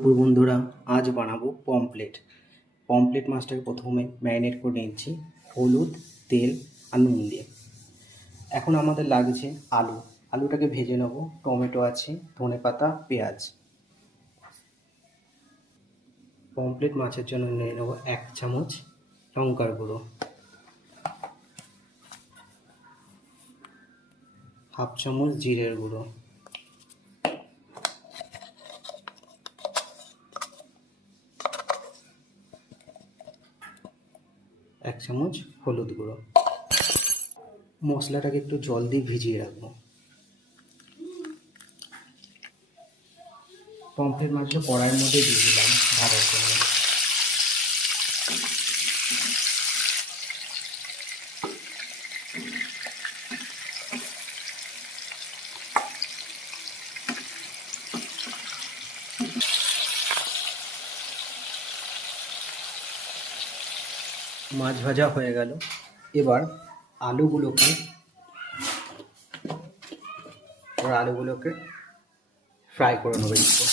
বন্ধুরা, আজ বানাবো পমফ্লেট। পমফ্লেট মাছটাকে প্রথমে ম্যারিনেট করে নিচ্ছি হলুদ, তেল আর নুন দিয়ে। এখন আমাদের লাগছে আলুটাকে ভেজে নেব। টমেটো আছে, ধনেপাতা, পেঁয়াজ। পমফ্লেট মাছের জন্য নিয়ে নেব 1 চামচ লঙ্কার গুঁড়ো, 1/2 চামচ জিরের গুঁড়ো, 1 চামচ হলুদ গুঁড়ো। মশলাটাকে একটু জল দিয়ে ভিজিয়ে রাখবো। পমফ্লেট মাছটা কড়াইয়ের মধ্যে দিয়ে দিলাম ভাজার জন্য। মাছ ভাজা হয়ে গেল। এবার আলুগুলোকে ফ্রাই করে নেবো একটু।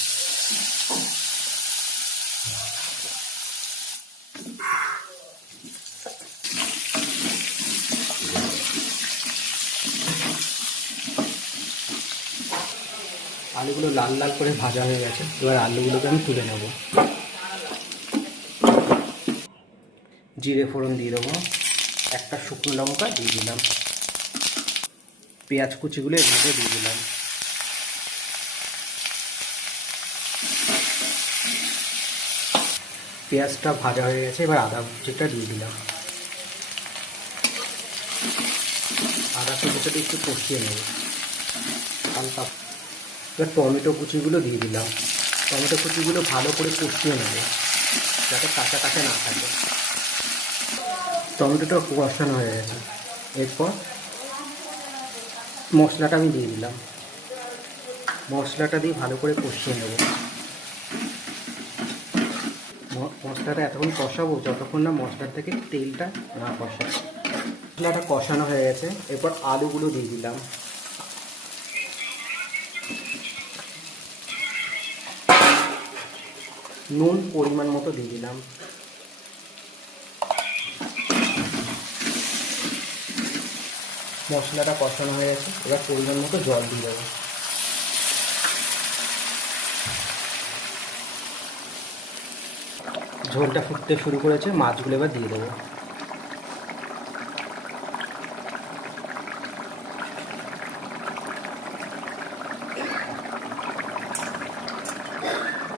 আলুগুলো লাল লাল করে ভাজা হয়ে গেছে। এবার আলুগুলোকে আমি তুলে নেব। জিরে ফোড়ন দিয়ে দেবো, 1টা শুকনো লঙ্কা দিয়ে দিলাম, পেঁয়াজ কুচিগুলো এর মধ্যে দিয়ে দিলাম। পেঁয়াজটা ভাজা হয়ে গেছে। এবার আদা কুচিটা দিয়ে দিলাম। আদা কুচিটাকে একটু কষিয়ে নেব হালকা। এবার টমেটো কুচিগুলো দিয়ে দিলাম। টমেটো কুচিগুলো ভালো করে কষিয়ে নেব যাতে কাঁচা কাঁচা না থাকে। টমেটোটা কষানো হয়ে গেছে। এরপর মশলাটা আমি দিয়ে দিলাম। মশলাটা দিয়ে ভালো করে কষিয়ে নেব। মশলাটা এতক্ষণ কষাবো যতক্ষণ না মশলার থেকে তেলটা না কষায়। মশলাটা কষানো হয়ে গেছে। এরপর আলুগুলো দিয়ে দিলাম। নুন পরিমাণ মতো দিয়ে দিলাম। মশলাটা কষানো হয়ে গেছে। এবার পরিমাণ মতো জল দিয়ে দেবো। ঝোলটা ফুটতে শুরু করেছে। মাছগুলো এবার দিয়ে দেবো।